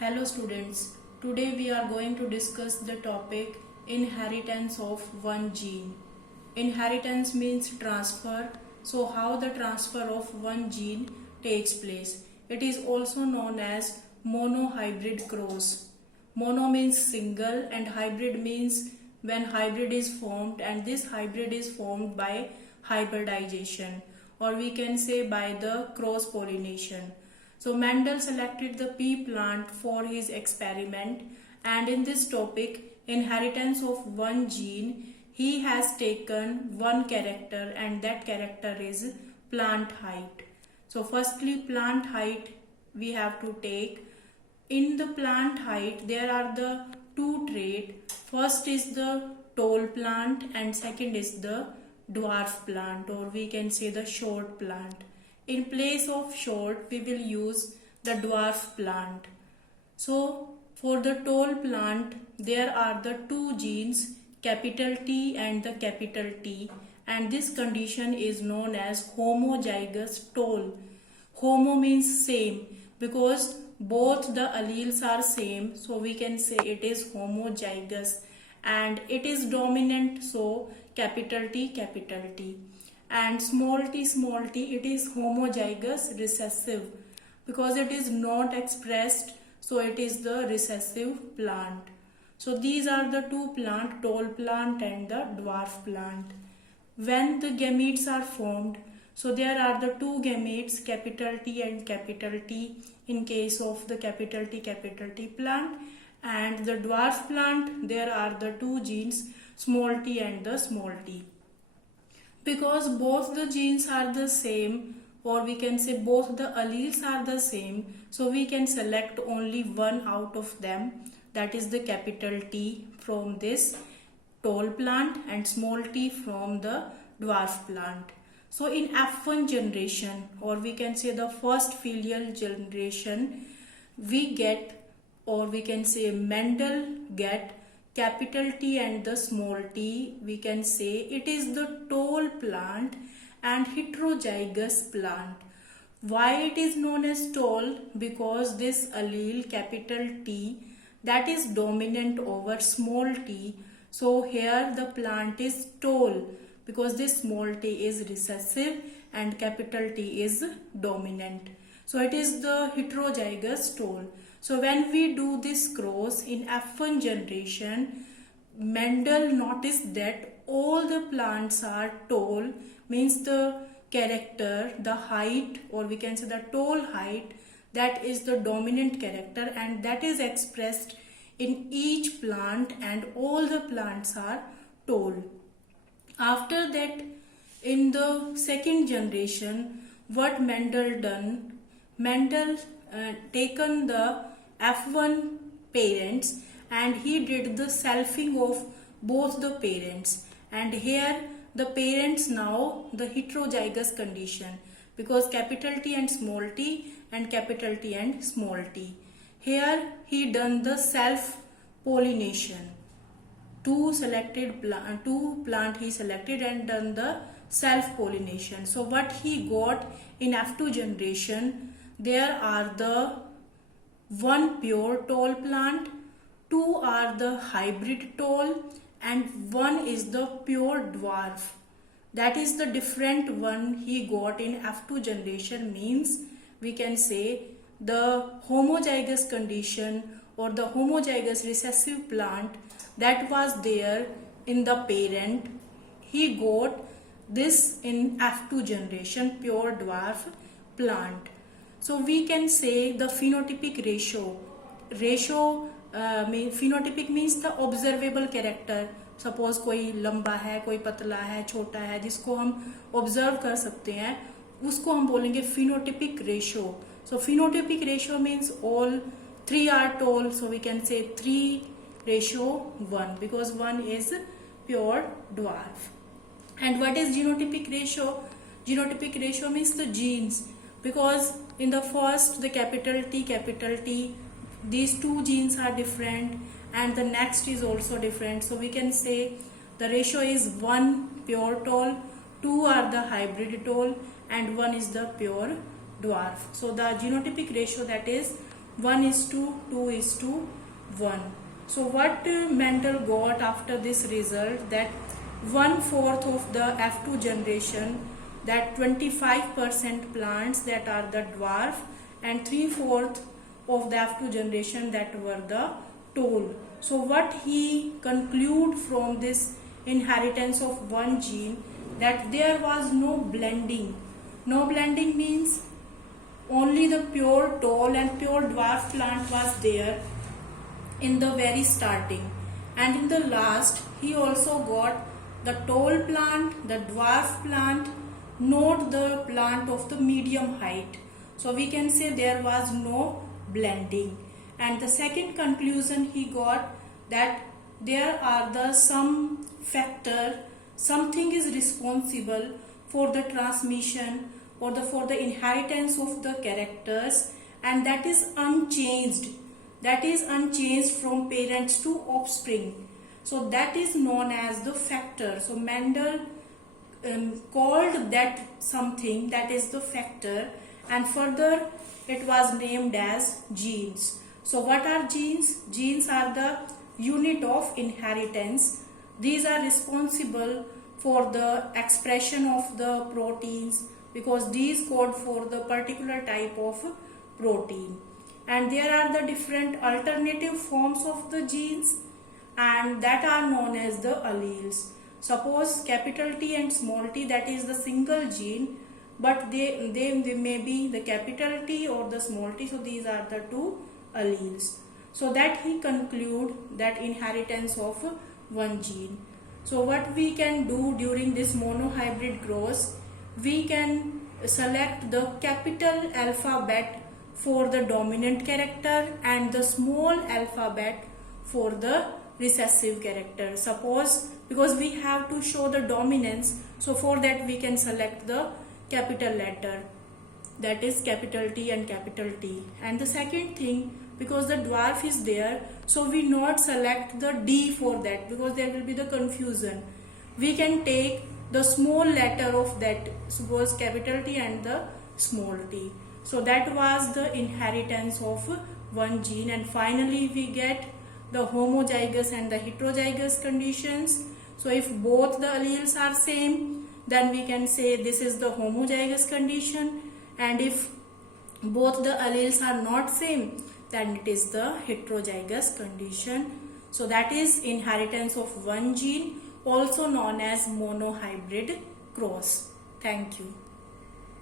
Hello students, today we are going to discuss the topic inheritance of one gene. Inheritance means transfer, so how the transfer of one gene takes place. It is also known as monohybrid cross. Mono means single and hybrid means when hybrid is formed, and this hybrid is formed by hybridization, or we can say by the cross pollination. So Mendel selected the pea plant for his experiment, and in this topic, inheritance of one gene, he has taken one character, and that character is plant height. So firstly, plant height we have to take. In the plant height, there are the two traits. First is the tall plant and second is the dwarf plant, or we can say the short plant. In place of short, we will use the dwarf plant. So for the tall plant, there are the two genes, capital T and the capital T, and this condition is known as homozygous tall. Homo means same, because both the alleles are same, so we can say it is homozygous, and it is dominant, so capital T, capital T. And small t, it is homozygous recessive, because it is not expressed, so it is the recessive plant. So these are the two plant, tall plant and the dwarf plant. When the gametes are formed, so there are the two gametes, capital T and capital T, in case of the capital T plant, and the dwarf plant, there are the two genes, small t and the small t. Because both the genes are the same, or we can say both the alleles are the same, so we can select only one out of them, that is the capital T from this tall plant and small t from the dwarf plant. So in F1 generation, or we can say the first filial generation, we get, or we can say Mendel get capital T and the small t. We can say it is the tall plant and heterozygous plant. Why it is known as tall? Because this allele capital T, that is dominant over small t. So here the plant is tall, because this small t is recessive and capital T is dominant. So it is the heterozygous tall. So when we do this cross in F1 generation, Mendel noticed that all the plants are tall, means the character, the height, or we can say the tall height, that is the dominant character, and that is expressed in each plant, and all the plants are tall. After that, in the second generation, what Mendel done? Mendel taken the F1 parents and he did the selfing of both the parents, and here the parents now the heterozygous condition, because capital T and small t and capital T and small t. Here he done the self pollination. Two plant he selected and done the self pollination. So what he got in F2 generation, there are the one pure tall plant, two are the hybrid tall, and one is the pure dwarf. That is the different one he got in F2 generation, means we can say the homozygous condition or the homozygous recessive plant that was there in the parent, he got this in F2 generation, pure dwarf plant. So we can say the phenotypic ratio. Phenotypic means the observable character. Suppose कोई लंबा है, कोई पतला है, छोटा है, जिसको हम observe कर सकते हैं, उसको हम बोलेंगे phenotypic ratio. So phenotypic ratio means all three are tall, so we can say 3:1, because one is pure dwarf. And what is genotypic ratio? Genotypic ratio means the genes, because in the first the capital T, these two genes are different, and the next is also different. So we can say the ratio is 1 pure tall, 2 are the hybrid tall, and 1 is the pure dwarf. So the genotypic ratio, that is 1:2:1. So what Mendel got after this result, that 1/4 of the F2 generation, that 25% plants that are the dwarf, and 3/4 of the F2 generation that were the tall. So what he conclude from this inheritance of one gene, that there was no blending. No blending means only the pure tall and pure dwarf plant was there in the very starting, and in the last he also got the tall plant, the dwarf plant, not the plant of the medium height. So we can say there was no blending. And the second conclusion he got, that there are the some factor, something is responsible for the transmission or for the inheritance of the characters, and that is unchanged. That is unchanged from parents to offspring. So that is known as the factor. So Mendel called that something, that is the factor, and further it was named as genes. So what are genes? Genes are the unit of inheritance. These are responsible for the expression of the proteins, because these code for the particular type of protein. And there are the different alternative forms of the genes, and that are known as the alleles. Suppose capital T and small t, that is the single gene, but they may be the capital T or the small t. So these are the two alleles. So that he conclude that inheritance of one gene. So what we can do during this monohybrid cross, we can select the capital alphabet for the dominant character and the small alphabet for the recessive character. Suppose, because we have to show the dominance, so for that we can select the capital letter, that is capital T and capital T. And the second thing, because the dwarf is there, so we not select the D for that, because there will be the confusion. We can take the small letter of that, suppose capital T and the small t. So that was the inheritance of one gene. And finally we get the homozygous and the heterozygous conditions. So if both the alleles are same, then we can say this is the homozygous condition, and if both the alleles are not same, then it is the heterozygous condition. So that is inheritance of one gene, also known as monohybrid cross. Thank you.